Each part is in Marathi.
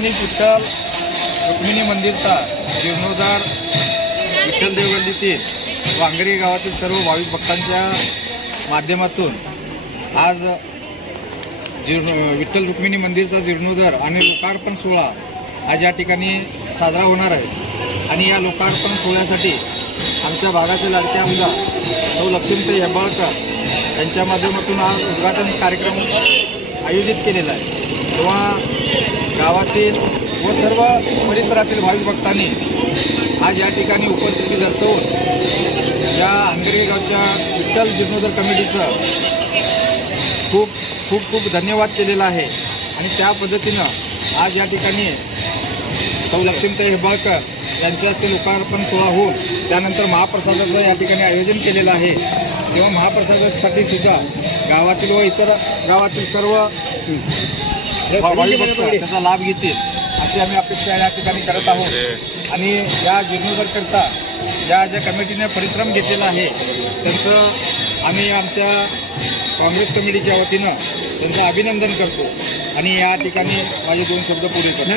सार्वजनिक विठ्ठल रुक्मिणी मंदिरचा जीर्णोद्धार विठ्ठल देवगल्लीतील वांगरी गावातील सर्व भाविक भक्तांच्या माध्यमातून आज विठ्ठल रुक्मिणी मंदिरचा जीर्णोद्धार आणि लोकार्पण सोहळा आज या ठिकाणी साजरा होणार आहे। आणि या लोकार्पण सोहळ्यासाठी आमच्या भागातील लाडक्या आमदार सौ लक्ष्मीताई हेब्बाळकर यांच्या माध्यमातून आज उद्घाटन कार्यक्रम आयोजित केलेला आहे। तेव्हा गावातील व सर्व परिसरातील भाविक भक्तांनी आज या ठिकाणी उपस्थिती दर्शवून या अंधेरी गावच्या विठ्ठल जीर्णोद्धार कमिटीचं खूप खूप खूप धन्यवाद केलेला आहे। आणि त्या पद्धतीनं आज या ठिकाणी सौ लक्ष्मीताई हेब्बाळकर यांच्या हस्ते लोकार्पण सोहळा होऊन त्यानंतर महाप्रसादाचं या ठिकाणी आयोजन केलेलं आहे। तेव्हा महाप्रसादासाठी सुद्धा गावातील व इतर गावातील सर्व भाविक भक्त त्याचा लाभ घेतील अशी आम्ही अपेक्षा या ठिकाणी करत आहोत। आणि या जीर्णोद्धारकरता ज्या कमिटीने परिश्रम घेतलेला आहे त्यांचं आम्ही आमच्या काँग्रेस कमिटीच्या वतीनं त्यांचं अभिनंदन करतो। आणि या ठिकाणी माझे 2 शब्द पूर्ण करतो।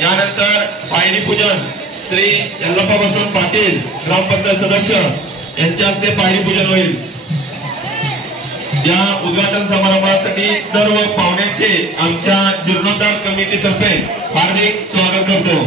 यानंतर पायरी पूजन श्री यल्लप्पा बसवंत पाटील ग्रामपंचायत सदस्य यांच्या हस्ते पायरी पूजन होईल। या उद्घाटन समारंभासाठी सर्व पाहुण्यांचे आमच्या जीर्णोद्धार कमिटीतर्फे हार्दिक स्वागत करतो.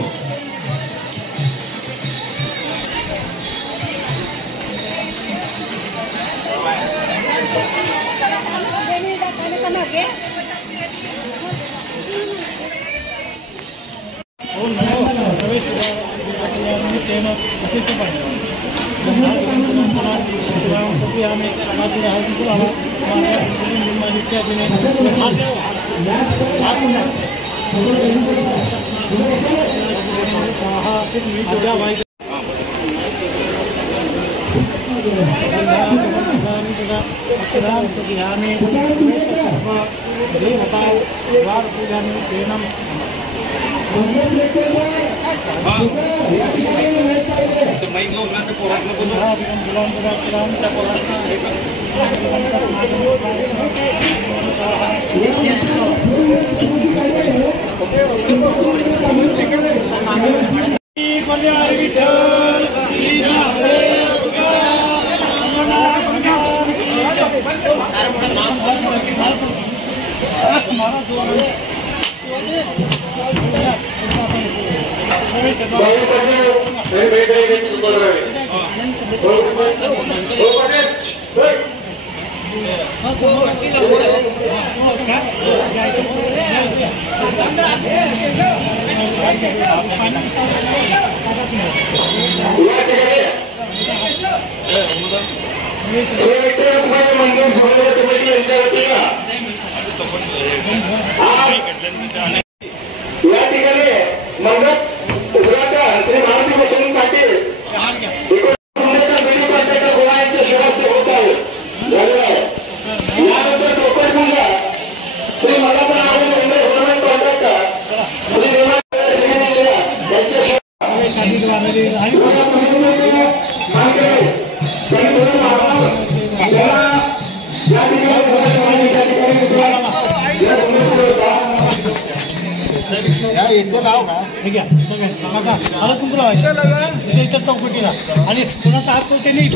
चौकटीला आणि कुणाचा हात तो त्यांनी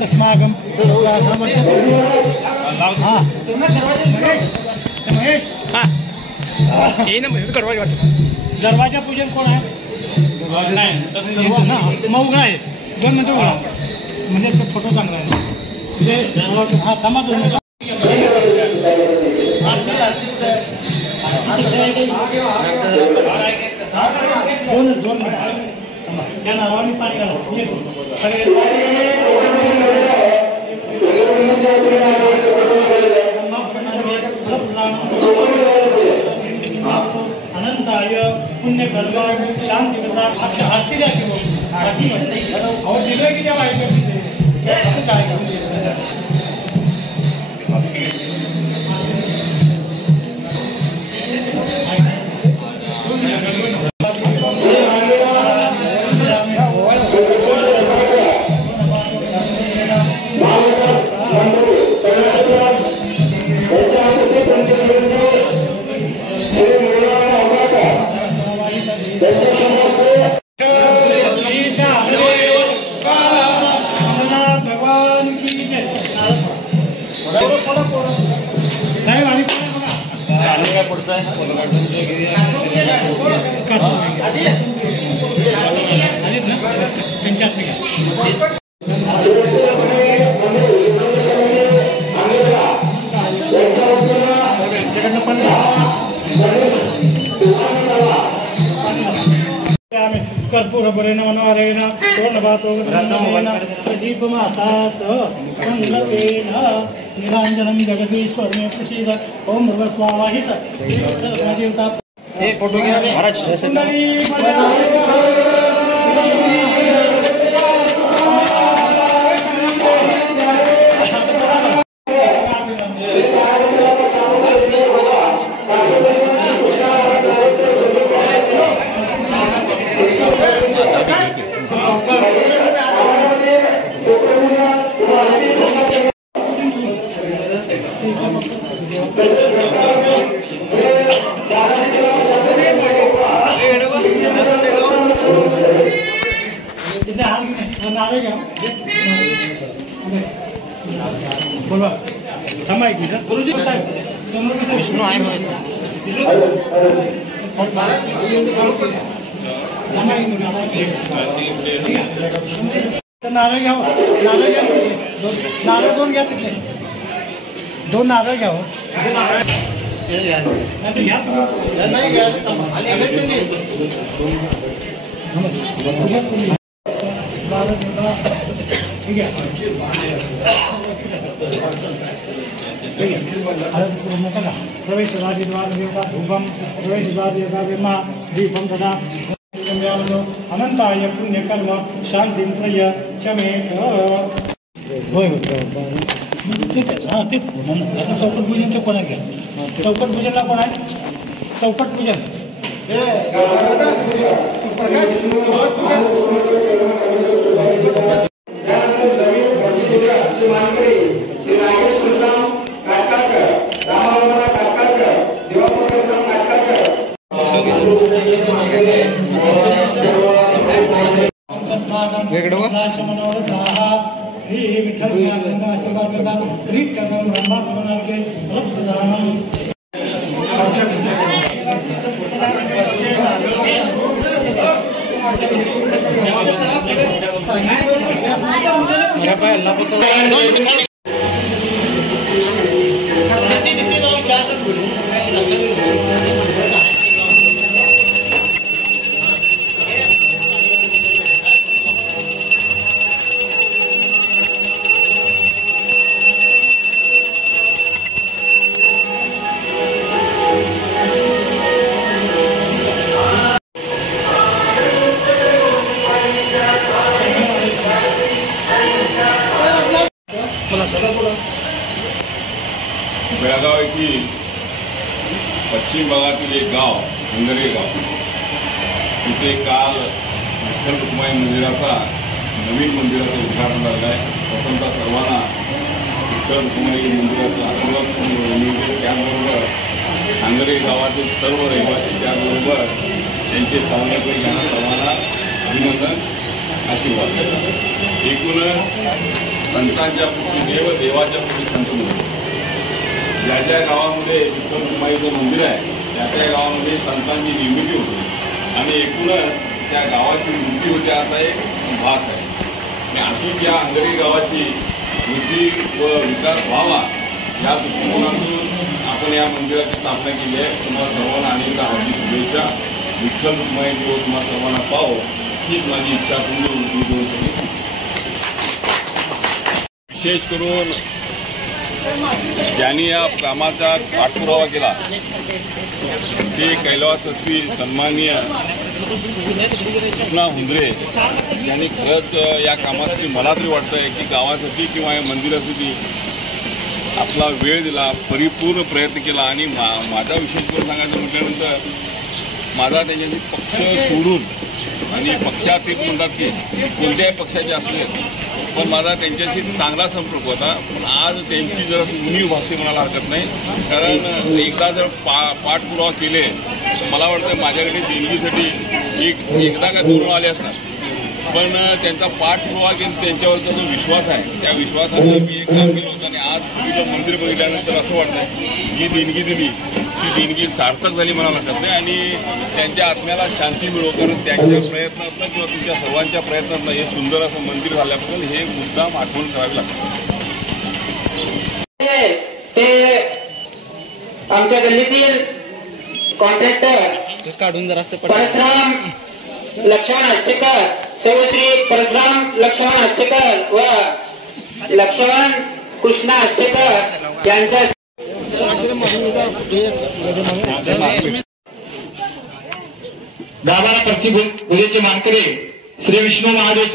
तस्मागम दरवाजा पूजन कोण आहे? मग आहे 2 मिनिटं उघडा म्हणजे तो फोटो चांगला आहे. हा थांबा 2 मिनिटं. दोन त्या नावाने पाणी घाला. अनंताय पुण्यकर्म शांती आरती द्या की आरती अहो दिलं की त्या वाईट असं काय साहेब आणि काय पुढचं आहे त्यांच्याकडनं पण कर्पूर बरेण मनोहरेण पूर्णभातोन दीपमासासह संगतेन निरांजनं जगदीश्वरने प्रसीद ओम भगवस्वाहित देवता. फोटो घ्या महाराज. बोलवा थांबा एक मिनिट गुरुजी साहेब समोर कसं विष्णू आहे तर नारळ घ्यावं नारळ घ्या तिथले नारळ 2 घ्या तिथले 2 नारळ घ्यावं प्रवेशद्वार धूपम प्रवेशद्वार दीपम तथा अनंताय पुण्यकर्म शांतीं प्रय क्षमे होय हां तेच आता चौकट पूजनचं कोणा घ्या चौकट पूजनला कोण आहे चौकट पूजन श्री विठ्ठल बेळगाव येथील पश्चिम भागातील एक गाव हंगरे गाव तिथे काल विठ्ठल रुक्माई मंदिराचा नवीन मंदिराचं उद्घाटन झालं आहे. प्रथमतः सर्वांना विठ्ठल रुक्माई मंदिराचं आशीर्वाद मिळते. त्याचबरोबर हंगरे गावातील सर्व रहिवासी त्याचबरोबर त्यांचे पाहुणेकरी यांना सर्वांना अभिनंदन आशीर्वाद. एकूणच संतांच्या पुढे देव देवाच्या पुढे संत म्हणून ज्या ज्या गावामध्ये विठ्ठल रुक्माईचं मंदिर आहे त्या त्या गावामध्ये संतांची निर्मिती होती आणि एकूणच त्या गावाची वृद्धी होते असा एक भास आहे. आणि अशीच या हंगरी गावाची वृद्धी व विकास व्हावा या दृष्टिकोनातून आपण या मंदिराची स्थापना केली आहे. तुम्हाला सर्वांना अनेक हार्दिक शुभेच्छा. विठ्ठल रुक्माई देव तुम्हाला सर्वांना पाहो हीच माझी इच्छा असून मी दोन शब्द विशेष करून ज्यांनी या कामाचा पाठपुरावा केला ते कैलासवासी सन्माननीय कृष्णा हुंद्रे यांनी खरंच या कामासाठी मला तरी वाटतंय की गावासाठी किंवा या मंदिरासाठी आपला वेळ दिला, परिपूर्ण प्रयत्न केला. आणि माझा विशेष करून सांगायचं म्हटल्यानंतर माझा त्याच्याशी पक्ष सोडून आणि पक्षातीत म्हणतात की कोणत्याही पक्षाचे असले पण माझा त्यांच्याशी चांगला संपर्क होता. पण आज त्यांची जरा उणीव भासते म्हणायला हरकत नाही. कारण एकदा जर पाठपुरावा केले तर मला वाटतं माझ्याकडे देणगीसाठी एकदा का दोन आले असणार. पण त्यांचा पाठपुरावा घेऊन त्यांच्यावरचा जो विश्वास आहे त्या विश्वासानं मी एक काम केलं होतं. आणि आज पूर्ण मंदिर बघितल्यानंतर असं वाटतं जी देणगी दिली ती देणगी सार्थक झाली म्हणायला हरकत नाही. आणि त्यांच्या आत्म्याला शांती मिळो. कारण त्यांच्या प्रयत्नातनं किंवा तुमच्या सर्वांच्या प्रयत्नातनं हे सुंदर असं मंदिर झाल्याबद्दल हे मुद्दाम आठवण करावी लागतं. ते आमच्या गल्लीतील कॉन्ट्रॅक्टर काढून जरा परशुराम लक्ष्मण हस्तेकर, सर्वश्री परशुराम लक्ष्मण हस्तेकर व लक्ष्मण कृष्णा हस्तेकर यांच्या गाभारा पक्षी पूजेचे मानकरी श्री विष्णू महादेव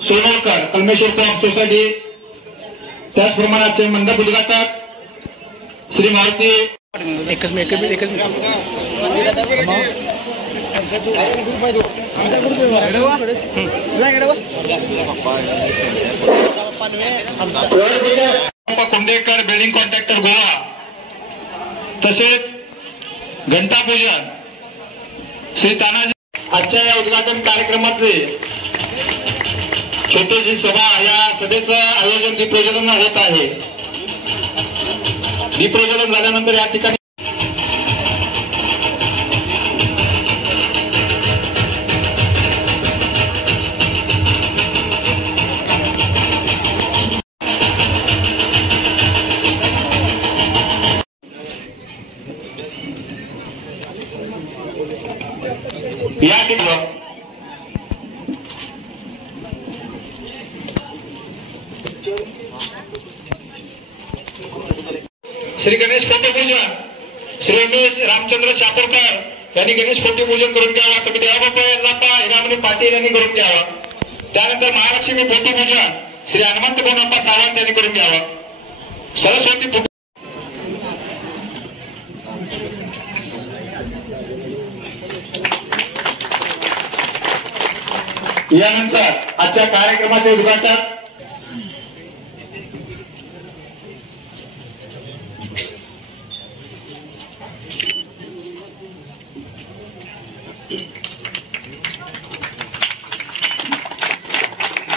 सोनवळकर, कलमेश्वर क्लब सोसायटी. त्याचप्रमाणे आजचे मंडप उद्घाटक श्री मारुती. एकच minute Kundekar, building contractor Goa. तसेच घंटापूजन श्री तानाजी. आजच्या या उद्घाटन कार्यक्रमाचे छोटीशी सभा, या सभेचं आयोजन दीपप्रज्वलन होत आहे. दीपप्रज्वलन झाल्यानंतर या ठिकाणी श्री गणेश फोटोपूजन श्री उमेश रामचंद्र शापूरकर यांनी गणेश फोटोपूजन करून घ्यावा. समिती देवाबापा यल्लाप्पा हिरामणी पाटील यांनी करून घ्यावा. त्यानंतर महालक्ष्मी फोटोपूजन श्री हनुमंत बोनाप्पा सावंत यांनी करून घ्यावा. सरस्वती यानंतर आजच्या कार्यक्रमाचे उद्घाटन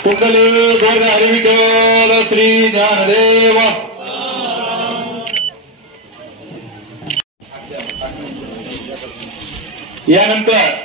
कुंडली गोविंद हरी विठ्ठल श्री ज्ञानदेव. यानंतर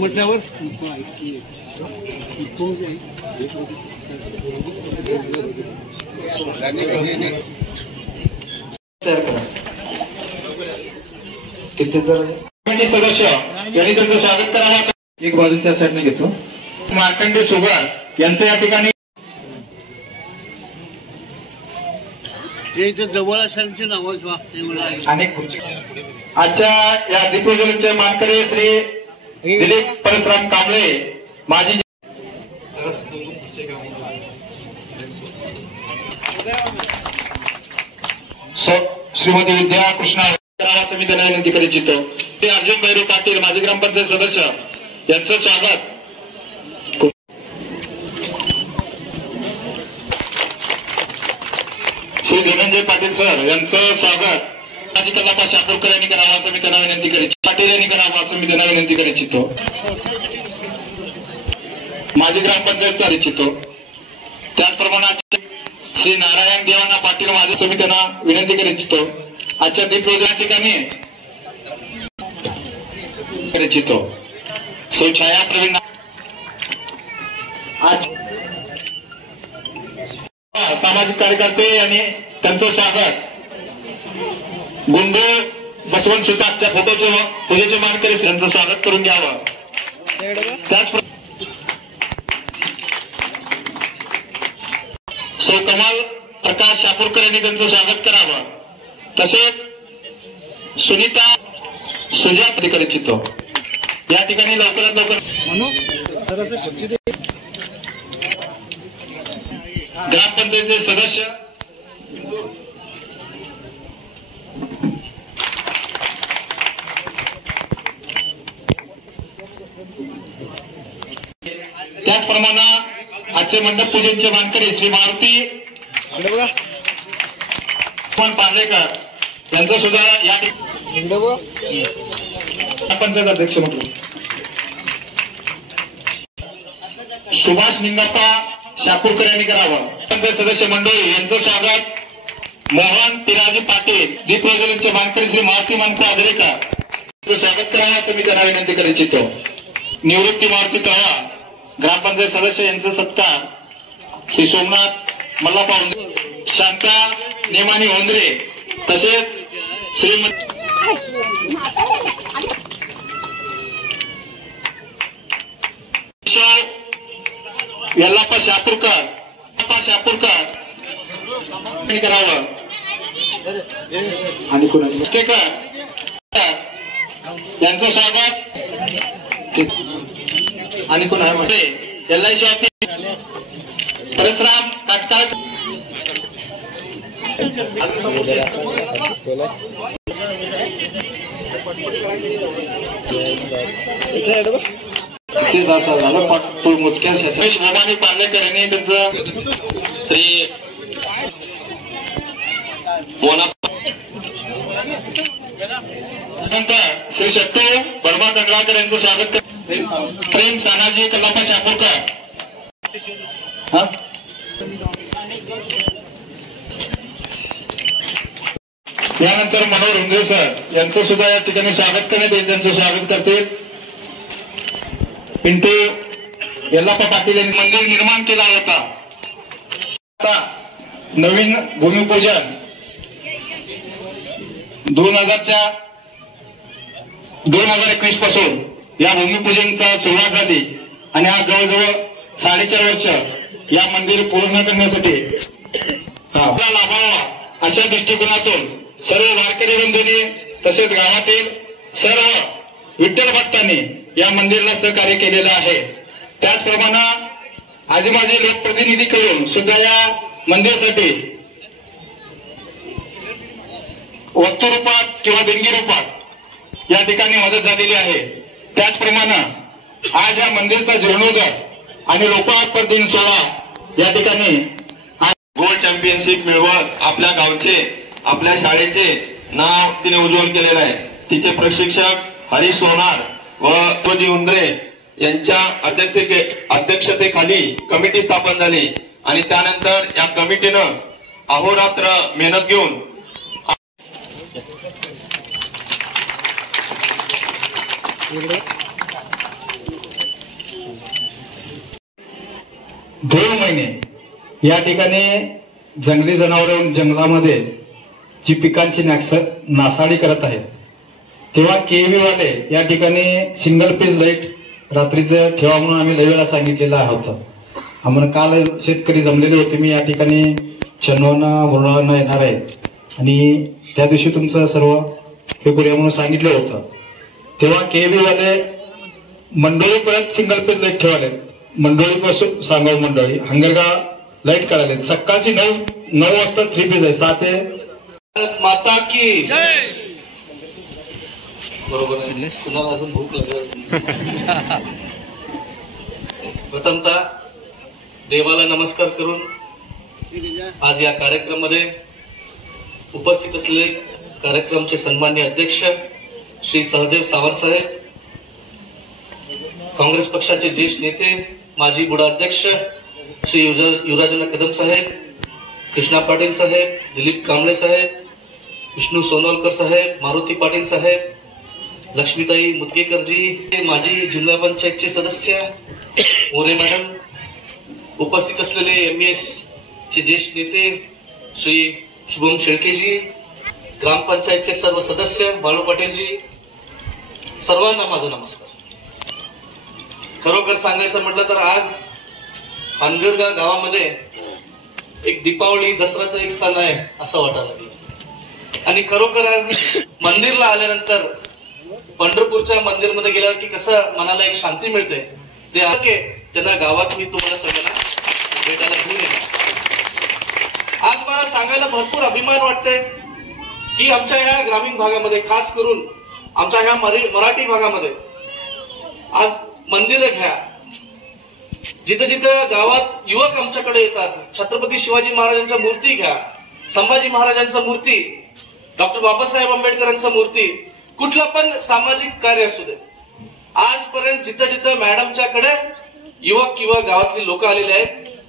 म्हटल्यावर तिथे जर कमिटी सदस्य यांनी त्यांचं स्वागत करावं. एक बाजू त्या साईडने घेतो. मार्कंडे सुगार यांचं या ठिकाणी जवळ असायची नावच वागते. अनेक आजच्या या दीपप्रज्वलनचे मानकरी श्री दिलीप परशुराम कांबळे माजी श्रीमती विद्या कृष्णा समितीला विनंती करीत इच्छितो. ते अर्जुन भैरू पाटील माजी ग्रामपंचायत सदस्य यांचं स्वागत. श्री धनंजय पाटील सर यांचं स्वागत. माजी कल्लाप्पा शापूरकर यांनी करावं असं मी त्यांना विनंती करीत. पाटील यांनी करावं असं मी त्यांना विनंती करीत इच्छितो. माजी ग्रामपंचायत करीत इच्छितो. त्याचप्रमाणे श्री नारायण देवाना पाटील माझ्या समित्यांना विनंती करीत इच्छितो. आजच्या दीपप्रज्वलन ठिकाणी करीत इच्छितो. सौ छाया प्रवीण आज सामाजिक कार्यकर्ते आणि त्यांचं स्वागत. गुंडू बसवंत सुतारच्या फोटोचे पूजेचे मानकरी यांचं स्वागत करून घ्यावं. त्याचप्रमाणे सौ कमाल प्रकाश शापूरकर यांनी त्यांचं स्वागत करावं. तसेच सुनीता सुजात करीत इच्छितो. या ठिकाणी लवकरात लवकर ग्रामपंचायतीचे सदस्य त्याचप्रमाणे आजचे मंडप पूजनचे मानकरी श्री मारुती पार्लेकर यांचं सुद्धा या पंचायत अध्यक्ष म्हणून सुभाष निंगप्पा शापूरकर यांनी करावं. पंचायत सदस्य मंडळी यांचं स्वागत. मोहन पिराजी पाटील दीपप्रज्वलनचे मानकरी श्री मारुती मानको आदरेकर यांचं स्वागत करावं असं मी त्यांना विनंती करीत इच्छितो. निवृत्ती मारुती तळा ग्रामपंचायत सदस्य यांचा सत्कार श्री सोमनाथ मल्लाप्पा शांता नेमानी होंद्रे तसेच श्रीमती यल्लाप्पा शापूरकर करावं. आणि कुणाकेकर यांचं स्वागत. आणि कोण आहे म्हणजे LIC ऑफिस परसराम काटकाळ तेच असं झालं तो मोजक्या भवानी पार्लेकर यांनी त्यांचं श्री श्री शट्टू वर्मा कंगळाकर यांचं स्वागत प्रेम सानाजी कल्लापा शापूरकर यानंतर मनोहर रुंदे सर यांचं सुद्धा या ठिकाणी स्वागत करण्यात येईल. त्यांचं स्वागत करतील पिंटू यल्लाप्पा पाटील यांनी मंदिर निर्माण केला होता. आता नवीन भूमिपूजन 2021 पासून या भूमिपूजनचा सुरुवात झाली आणि आज जवळजवळ 4.5 वर्ष या मंदिर पूर्ण करण्यासाठी आपला लाभावा अशा दृष्टिकोनातून सर्व वारकरी बंधूंनी तसेच गावातील सर्व विठ्ठल भक्तांनी या मंदिराला सहकार्य केलेलं आहे. त्याचप्रमाणे आजूबाजू लोकप्रतिनिधीकडून सुद्धा या मंदिरासाठी वस्तुरूपात किंवा देणगी रूपात या ठिकाणी मदत झालेली आहे. त्याचप्रमाणे आज या मंदिराचा जीर्णोद्धार आणि लोकार्पण दिन सोहळा या ठिकाणी गोल्ड चॅम्पियनशिप मिळवत आपल्या गावचे आपल्या शाळेचे नाव तिने उज्ज्वल केलेलं आहे. तिचे प्रशिक्षक हरीश सोनार व जी उंद्रे यांच्या अध्यक्षतेखाली कमिटी स्थापन झाली आणि त्यानंतर या कमिटीनं अहोरात्र मेहनत घेऊन दोन महिने या ठिकाणी जंगली जनावरं जंगलामध्ये जी पिकांची नासाडी करत आहेत तेव्हा केबी वाले या ठिकाणी सिंगल पेज लाईट रात्रीचं ठेवा म्हणून आम्ही लय वेळा सांगितलेलं होतं. आम्हाला काल शेतकरी जमलेले होते. मी या ठिकाणी शनिवारनं येणार आहे आणि त्या दिवशी तुमचं सर्व हे करूया म्हणून सांगितलं होतं. तेव्हा केबी वाले मंडळी परत सिंगल पेज लाईट ठेवाले. मंडळीपासून सांगाव मंडळी हंगरगाव लाईट काढाले. सकाळची 9 वाजता 3 पेज आहे. 7 माता की बरोबर आहे. कुणाला अजून भूक लागली. प्रथमतः देवाला नमस्कार करून आज या कार्यक्रमामध्ये उपस्थित असलेले कार्यक्रमचे सन्माननीय अध्यक्ष श्री सहदेव सावंत साहेब, काँग्रेस पक्षाचे ज्येष्ठ नेते माजी बुडा अध्यक्ष श्री युवराजना कदम साहेब, कृष्णा पाटील साहेब, दिलीप कांबळे साहेब, विष्णू सोनवलकर साहेब, मारुती पाटील साहेब, लक्ष्मीताई मुदगेकरजी, माजी जिल्हा पंचायतचे सदस्य मोरे मॅडम, उपस्थित असलेले एमएस चे ज्येष्ठ नेते श्री शुभम शेळकेजी, ग्रामपंचायतचे सर्व सदस्य बाळू पाटीलजी, सर्वांना माझा नमस्कार. खरोखर सांगायचं म्हटलं तर आज हंगरगाव गावामध्ये एक दीपावली दसऱ्याचा एक सण आहे असं वाटायला लागलं. आणि खरोखर आज मंदिरला आल्यानंतर पंढरपूरच्या मंदिरमध्ये गेल्यावर की कसं मनाला एक शांती मिळते ते त्यांना गावात मी तुम्हाला सगळ्यांना भेटायला घेऊन येणार. आज मला सांगायला भरपूर अभिमान वाटतंय की आमच्या ह्या ग्रामीण भागामध्ये खास करून आमच्या ह्या मराठी भागामध्ये आज मंदिरं घ्या, जिथं जिथं गावात युवक आमच्याकडे येतात, छत्रपती शिवाजी महाराजांच्या मूर्ती घ्या, संभाजी महाराजांचा मूर्ती, डॉक्टर बाबासाहेब आंबेडकरांचा मूर्ती, कुठलं पण सामाजिक कार्य असू दे, आजपर्यंत जिथं जिथं मॅडमच्याकडे युवक किंवा गावातली लोक आलेले आहेत,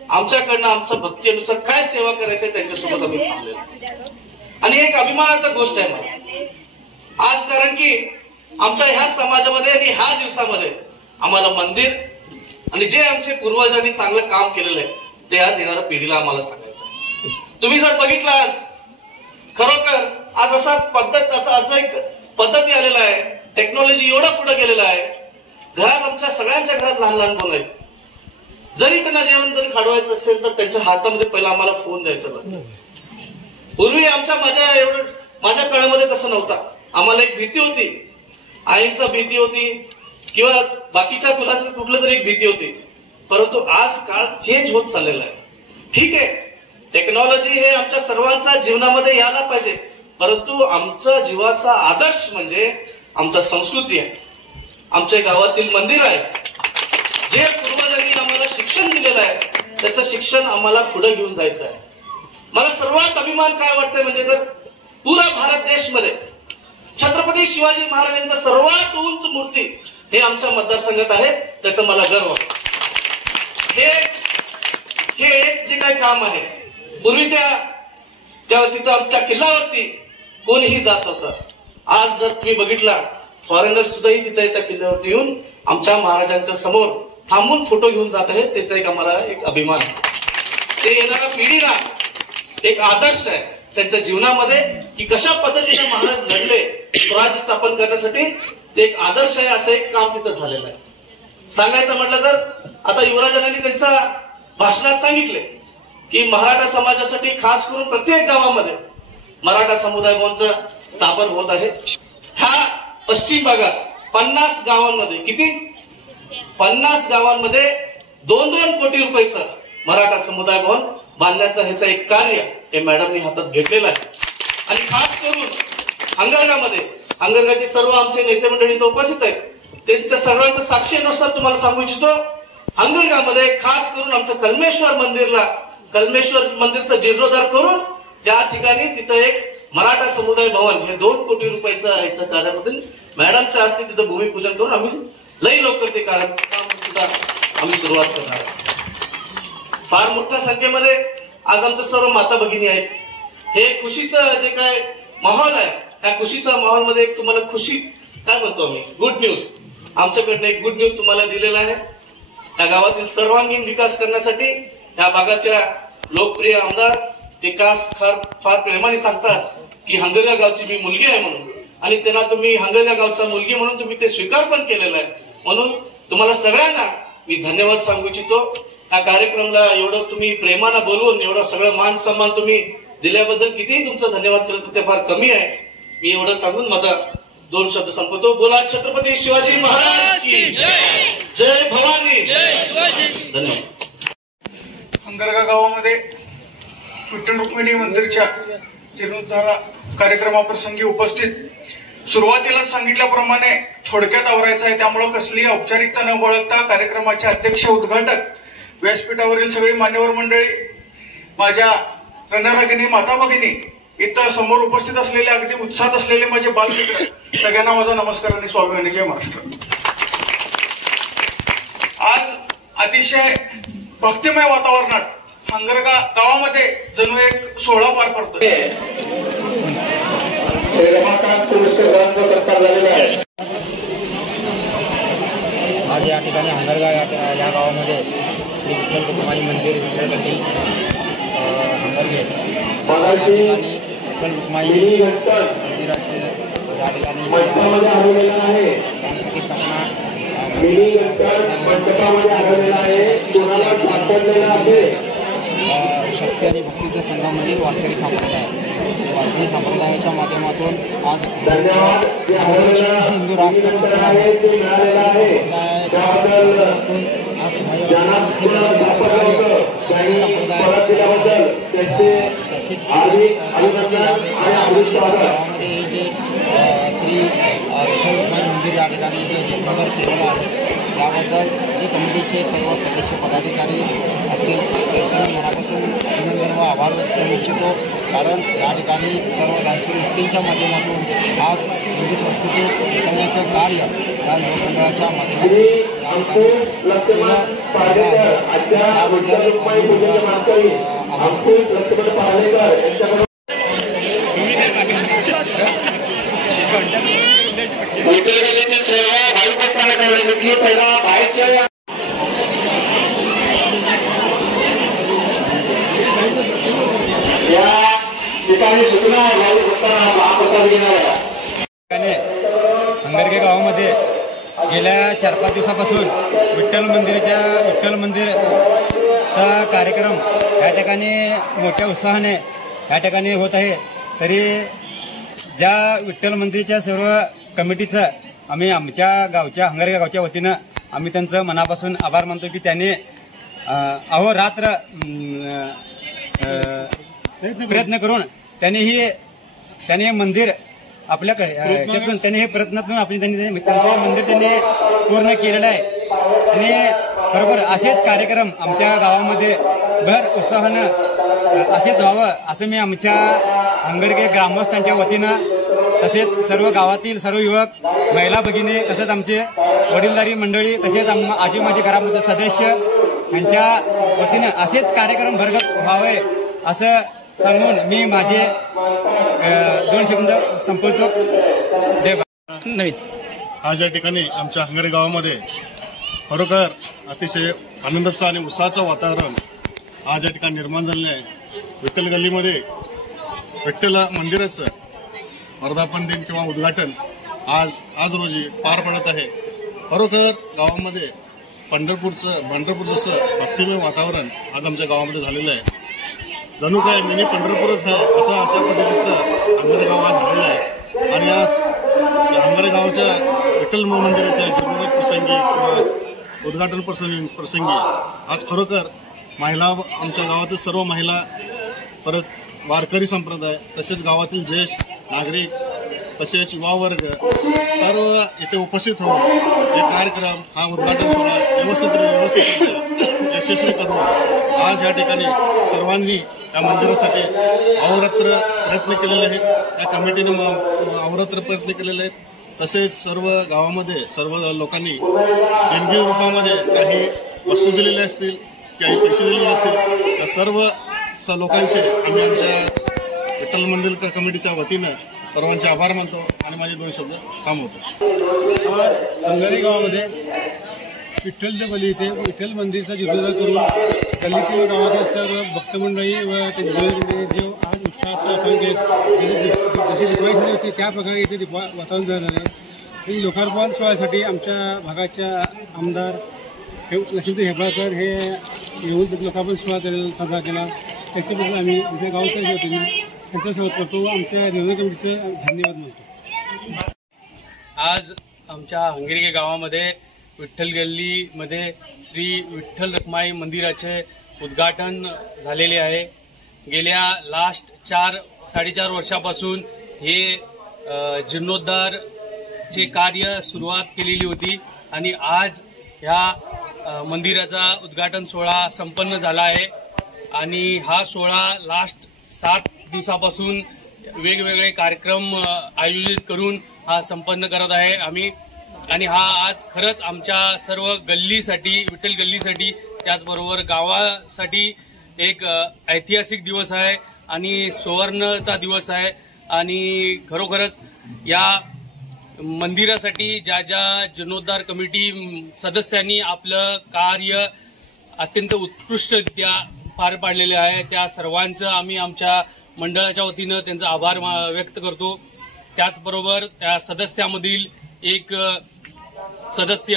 आमच्याकडनं आमच्या भक्ती अनुसार काय सेवा करायचं त्यांच्यासोबत आम्ही थांबलेलो. आणि एक अभिमानाचा गोष्ट आहे मला आज, कारण की आमच्या ह्या समाजामध्ये आणि ह्या दिवसामध्ये आम्हाला मंदिर आणि जे आमचे पूर्वजांनी चांगलं काम केलेलं आहे ते आज येणाऱ्या पिढीला आम्हाला सांगायचं आहे. तुम्ही जर बघितलं आज खरोखर आज असं एक पद्धती आलेला आहे, टेक्नॉलॉजी एवढं पुढे गेलेलं आहे. घरात आमच्या सगळ्यांच्या घरात लहान लहान मुलं आहेत. जरी त्यांना जेवण जरी खाडवायचं असेल तर त्यांच्या हातामध्ये पहिला आम्हाला फोन द्यायचा लागतो. पूर्वी माझ्या काळामध्ये तसं नव्हता. आम्हाला एक भीती होती, आईंचा भीती होती किंवा बाकीच्या कुणाचं कुठलं तरी एक भीती होती. परंतु आज काळ चेंज होत चाललेला आहे. ठीक आहे, टेक्नॉलॉजी हे आमच्या सर्वांच्या जीवनामध्ये यायला पाहिजे, परंतु आमचा जीवाचा आदर्श म्हणजे आमचा संस्कृती आहे, आमच्या गावातील मंदिर आहे, जे पूर्वजांनी आम्हाला शिक्षण दिलेलं आहे त्याचं शिक्षण आम्हाला पुढे घेऊन जायचं आहे. मला सर्वात अभिमान काय वाटतंय म्हणजे तर पुरा भारत देशमध्ये छत्रपती शिवाजी महाराजांच्या सर्वात उंच मूर्ती हे आमच्या मतदारसंघात आहे, त्याचं मला गर्व आहे. हे एक जे काय काम आहे, पूर्वी त्या तिथं आमच्या किल्ल्यावरती कोणीही जात होतं. आज जर तुम्ही बघितला फॉरेनर सुद्धाही तिथे त्या किल्ल्यावरती येऊन आमच्या महाराजांच्या समोर थांबून फोटो घेऊन जात आहेत, त्याचा एक आम्हाला एक अभिमान आहे. ते येणाऱ्या पिढीला एक आदर्श आहे त्यांच्या जीवनामध्ये की कशा पद्धतीने महाराज लढले स्वराज्य स्थापन करण्यासाठी, ते एक आदर्श आहे. असं एक काम तिथं झालेलं आहे. सांगायचं म्हटलं तर आता युवराजांनी त्यांच्या भाषणात सांगितले की मराठा समाजासाठी खास करून प्रत्येक गावामध्ये मराठा समुदाय भवनचं स्थापन होत आहे. ह्या पश्चिम भागात 50 गावांमध्ये 50 गावांमध्ये 2-2 कोटी रुपयाचं मराठा समुदाय भवन बांधण्याचं ह्याचं एक कार्य हे मॅडमनी हातात घेतलेलं आहे. आणि खास करून हंगरगाचे सर्व आमचे नेते मंडळी इथं उपस्थित आहेत, त्यांच्या सर्वांच्या साक्षीनुसार तुम्हाला सांगू इच्छितो, हंगरगामध्ये खास करून आमच्या कलमेश्वर मंदिरचा जीर्णोद्धार करून त्या ठिकाणी तिथं एक मराठा समुदाय भवन हे 2 कोटी रुपयाचं ह्याच्या कार्यामधून मॅडमच्या हस्ते तिथं भूमिपूजन करून आम्ही लई लवकर ते काम सुद्धा आम्ही सुरुवात करणार आहोत. फार मोठ्या संख्येमध्ये आज आमच्या सर्व माता भगिनी आहेत. हे खुशीचं जे काय माहोल आहे, त्या खुशीच्या माहोलमध्ये एक तुम्हाला खुशी काय म्हणतो आम्ही गुड न्यूज, आमच्याकडनं एक गुड न्यूज तुम्हाला दिलेला आहे. या गावातील सर्वांगीण विकास करण्यासाठी या भागाच्या लोकप्रिय आमदार विकास फार प्रेमाने सांगतात की हंगरगा गावची मी मुलगी आहे म्हणून, आणि त्यांना तुम्ही हंगरगा गावचा मुलगी म्हणून तुम्ही ते स्वीकार पण केलेला आहे. म्हणून तुम्हाला सगळ्यांना मी धन्यवाद सांगू इच्छितो. या कार्यक्रमाला एवढं तुम्ही प्रेमानं बोलवून एवढं सगळं मान सन्मान तुम्ही दिल्याबद्दल कितीही तुमचा धन्यवाद केलं तर ते फार कमी आहे. मी एवढं सांगून माझा 2 शब्द संपवतो. बोला छत्रपती शिवाजी महाराज की जय भवानी. धन्यवाद. हंगरगा गावामध्ये विठ्ठल रुक्मिणी मंदिरच्या जीर्णोद्धार कार्यक्रमाप्रसंगी उपस्थित सुरुवातीला सांगितल्याप्रमाणे थोडक्यात आवरायचं आहे, त्यामुळे कसलीही औपचारिकता न बाळगता कार्यक्रमाचे अध्यक्ष उद्घाटक, व्यासपीठावरील सगळी मान्यवर मंडळी, माझ्या रणरागिनी माता भगिनी, इथं समोर उपस्थित असलेले अगदी उत्साहात असलेले माझे बालमित्र, सगळ्यांना माझा नमस्कार आणि स्वाभिमानी जय महाराष्ट्र. आज अतिशय भक्तिमय वातावरणात हंगरगा गावामध्ये जणू एक सोहळा पार पडतोय. आज या ठिकाणी हंगरगा या गावामध्ये श्री विठ्ठल रुक्माई मंदिर विठ्ठलगड्डी हंगरगे या ठिकाणी विठ्ठल रुक्माई मंदिराचे या ठिकाणी प्रतिष्ठापना शक्ती आणि भक्तीच्या संघामधील वारकरी संप्रदायाच्या माध्यमातून आज हिंदू राष्ट्र संप्रदायाच्या माध्यमातूून आज गावामध्ये जे श्री विठ्ठल रुक्माई मंदिर या ठिकाणी जे जीर्णोद्धार केलेलं आहे त्याबद्दल हे कमिटीचे सर्व सदस्य पदाधिकारी असतील त्यांनी मनापासून अभिनंदन व आभार व्यक्त करू इच्छितो. कारण या ठिकाणी सर्व दानशूर व्यक्तींच्या माध्यमातून आज हिंदू संस्कृती टिकवण्याचं कार्य या युवक मंडळाच्या हंगरगे गावामध्ये गेल्या 4-5 दिवसापासून विठ्ठल मंदिरचा कार्यक्रम या ठिकाणी मोठ्या उत्साहाने या ठिकाणी होत आहे. तरी ज्या विठ्ठल मंदिरच्या सर्व कमिटीचं आम्ही आमच्या गावच्या हंगरगा गावच्या वतीनं आम्ही त्यांचं मनापासून आभार मानतो की त्यांनी अहोरात्र प्रयत्न करून त्यांनी हे मंदिर आपल्याकडे याच्यातून त्यांनी हे प्रयत्नातून त्यांचं मंदिर त्यांनी पूर्ण केलेलं आहे. आणि बरोबर असेच कार्यक्रम आमच्या गावामध्ये भर उत्साहानं असेच व्हावं असं मी आमच्या हंगरगे ग्रामस्थांच्या वतीनं तसेच सर्व गावातील सर्व युवक महिला भगिनी तसेच आमचे वडीलधारी मंडळी तसेच आजी माझे घरामध्ये सदस्य यांच्या वतीनं असेच कार्यक्रम भरगत व्हावे असं सांगून मी माझे 2 शब्द संपवतो. जय नवीन आज या ठिकाणी आमच्या हंगरे गावामध्ये खरोखर अतिशय आनंदाचं आणि उत्साहाचं वातावरण आज या ठिकाणी निर्माण झालेलं आहे. विठ्ठल गल्लीमध्ये विठ्ठल मंदिराचं वर्धापन दिन किंवा उद्घाटन आज रोजी पार पडत आहे. खरोखर गावामध्ये पंढरपूरचं जसं भक्तिमय वातावरण आज आमच्या गावामध्ये झालेलं आहे. जणू काय मिनी पंढरपूरच आहे अशा पद्धतीचं हंगरे गाव आज झालेलं आहे. आणि आज हंगरे गावच्या विठ्ठल मंदिराच्या जीर्णोद्धार प्रसंगी किंवा उद्घाटन प्रसंगी आज खरोखर महिला आमच्या गावातील सर्व महिला परत वारकरी संप्रदाय तसेच गावातील ज्येष्ठ नागरिक तसेच युवा वर्ग सर्व इथे उपस्थित होऊन हे कार्यक्रम हा उद्घाटन सोहळा व्यवस्थित यशस्वी करून आज या ठिकाणी सर्वांनी या मंदिरासाठी अहोरात्र प्रयत्न केलेले आहेत. या कमिटीने अहोरात्र प्रयत्न केलेले आहेत. तसेच सर्व गावामध्ये सर्व लोकांनी देणगी रूपामध्ये काही वस्तू दिलेल्या असतील काही पैसे दिलेले असतील त्या सर्व लोकांचे आम्ही आमच्या विठ्ठल मंदिर कमिटीच्या वतीनं सर्वांचे आभार मानतो आणि माझे 2 शब्द थांबवतो. आज हंगरी गावामध्ये विठ्ठलच्या गल्ली इथे विठ्ठल मंदिरचा जीर्णोद्धार करून गल्लीतील गावातील सर्व भक्तमंडळी व जे आज उत्साहाचं वातावरण जशी दिवाळी झाली होती त्या प्रकारे इथे वातावरण झालं आहे. लोकार्पण सोहळ्यासाठी आमच्या भागाच्या आमदार लक्ष्मीताई हेब्बाळकर हे येऊन लोकार्पण सोहळा साजरा केला. त्याच्याबद्दल आम्ही आमच्या गावच्या वतीनं त्यांचा स्वागत करतो. आमच्या निवडणूक कमिटीचे धन्यवाद मानतो. आज आमच्या हंगेरगे गावामध्ये विठ्ठल गल्लीमध्ये श्री विठ्ठल रखुमाई मंदिराचे उद्घाटन झालेले आहे. गेल्या लास्ट 4-4.5 वर्षापासून हे जीर्णोद्धारचे कार्य सुरुवात केलेली होती आणि आज ह्या मंदिराचा उद्घाटन सोहळा संपन्न झाला आहे. आणि हा सोहळा लास्ट 7 दिवसापासून वेगवेगळे कार्यक्रम आयोजित करून हा संपन्न करत आहे आम्ही. आणि हा आज खरंच आमच्या सर्व गल्लीसाठी विठ्ठल गल्लीसाठी त्याचबरोबर गावासाठी एक ऐतिहासिक दिवस आहे आणि सुवर्णचा दिवस आहे. आणि खरोखरच या मंदिरासाठी ज्या जीर्णोद्धार कमिटी सदस्यांनी आपलं कार्य अत्यंत उत्कृष्टरित्या पार पाडलेले आहे त्या सर्वांचं आम्ही आमच्या मंडळाच्या वतीनं त्यांचा आभार व्यक्त करतो. त्याचबरोबर त्या सदस्यामधील एक सदस्य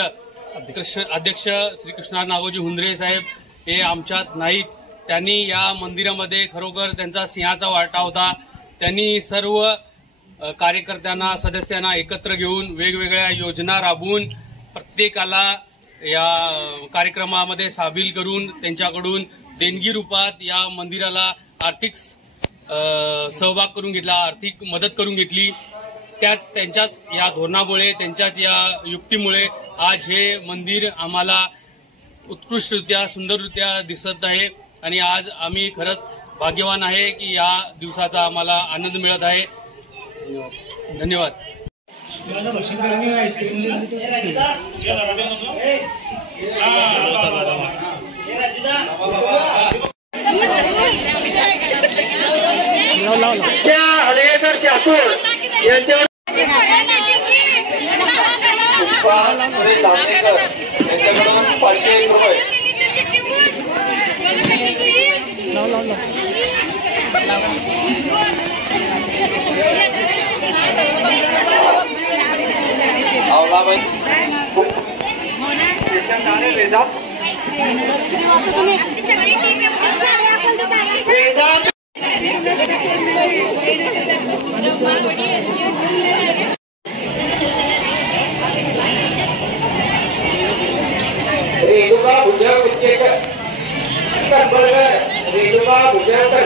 अध्यक्ष श्री कृष्णा नागोजी हुंद्रे साहेब हे आमच्यात नाहीत. त्यांनी या मंदिरामध्ये खरोखर त्यांचा सिंहाचा वाटा होता. त्यांनी सर्व कार्यकर्त्यांना सदस्यांना एकत्र घेऊन वेगवेगळ्या योजना राबवून प्रत्येकाला या कार्यक्रमामध्ये सामील करून त्यांच्याकडून देणगी रूपात या मंदिराला आर्थिक सहभाग करून घेतला, आर्थिक मदत करून घेतली. त्यांच्याच या धोरणामुळे त्यांच्याच या युक्तीमुळे आज हे मंदिर आम्हाला उत्कृष्टरित्या सुंदररित्या दिसत आहे. आणि आज आम्ही खरंच भाग्यवान आहे की या दिवसाचा आम्हाला आनंद मिळत आहे. धन्यवाद. त्या हलगेकर शापूर यांच्यावर यांच्याकडून 501 रुपये रेणुका भुजबळ पादुका पूजनानंतर